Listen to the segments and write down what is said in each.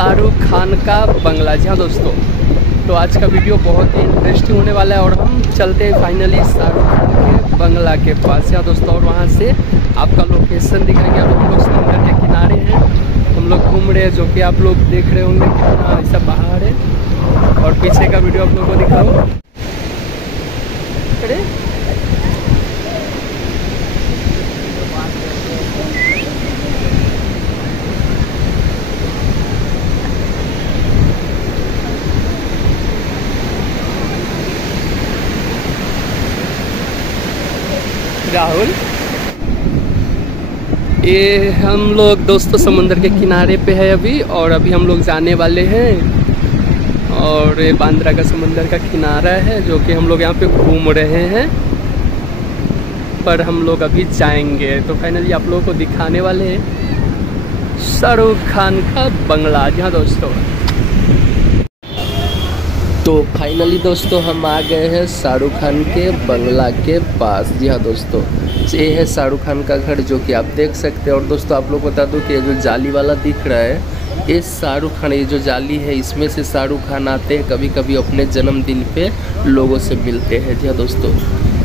शाहरुख खान का बंगला। जी हाँ दोस्तों, तो आज का वीडियो बहुत ही इंटरेस्टिंग होने वाला है और हम चलते हैं फाइनली शाहरुख खान के बंगला के पास। यहाँ दोस्तों, और वहाँ से आपका लोकेशन दिखाएंगे। अभी हम लोग समुद्र के किनारे हैं, हम लोग घूम रहे हैं, जो कि आप लोग देख रहे होंगे कितना ऐसा पहाड़ है। और पीछे का वीडियो आप लोगों को दिखाओ। अरे राहुल, ये हम लोग दोस्तों समुद्र के किनारे पे है अभी, और अभी हम लोग जाने वाले हैं। और ये बांद्रा का समुद्र का किनारा है, जो कि हम लोग यहाँ पे घूम रहे हैं, पर हम लोग अभी जाएंगे। तो फाइनली आप लोगों को दिखाने वाले हैं शाहरुख खान का बंगला। जी हाँ दोस्तों, तो फाइनली दोस्तों हम आ गए हैं शाहरुख खान के बंगला के पास। जी हाँ दोस्तों, ये है शाहरुख खान का घर, जो कि आप देख सकते हैं। और दोस्तों आप लोग को बता दूं कि ये जो जाली वाला दिख रहा है, ये शाहरुख खान, ये जो जाली है, इसमें से शाहरुख खान आते हैं कभी कभी अपने जन्मदिन पे लोगों से मिलते हैं। जी हाँ दोस्तों,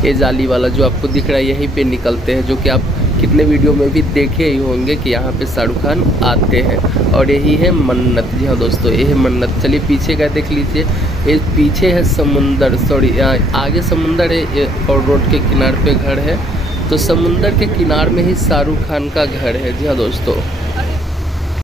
ये जाली वाला जो आपको दिख रहा है, यहीं पे निकलते हैं, जो कि आप कितने वीडियो में भी देखे ही होंगे कि यहाँ पे शाहरुख खान आते हैं। और यही है मन्नत। जी हाँ दोस्तों, ये है मन्नत। चलिए पीछे का देख लीजिए, ये पीछे है समुंदर, सॉरी आगे समुंदर है और रोड के किनारे पे घर है। तो समुंदर के किनारे में ही शाहरुख खान का घर है। जी हाँ दोस्तों,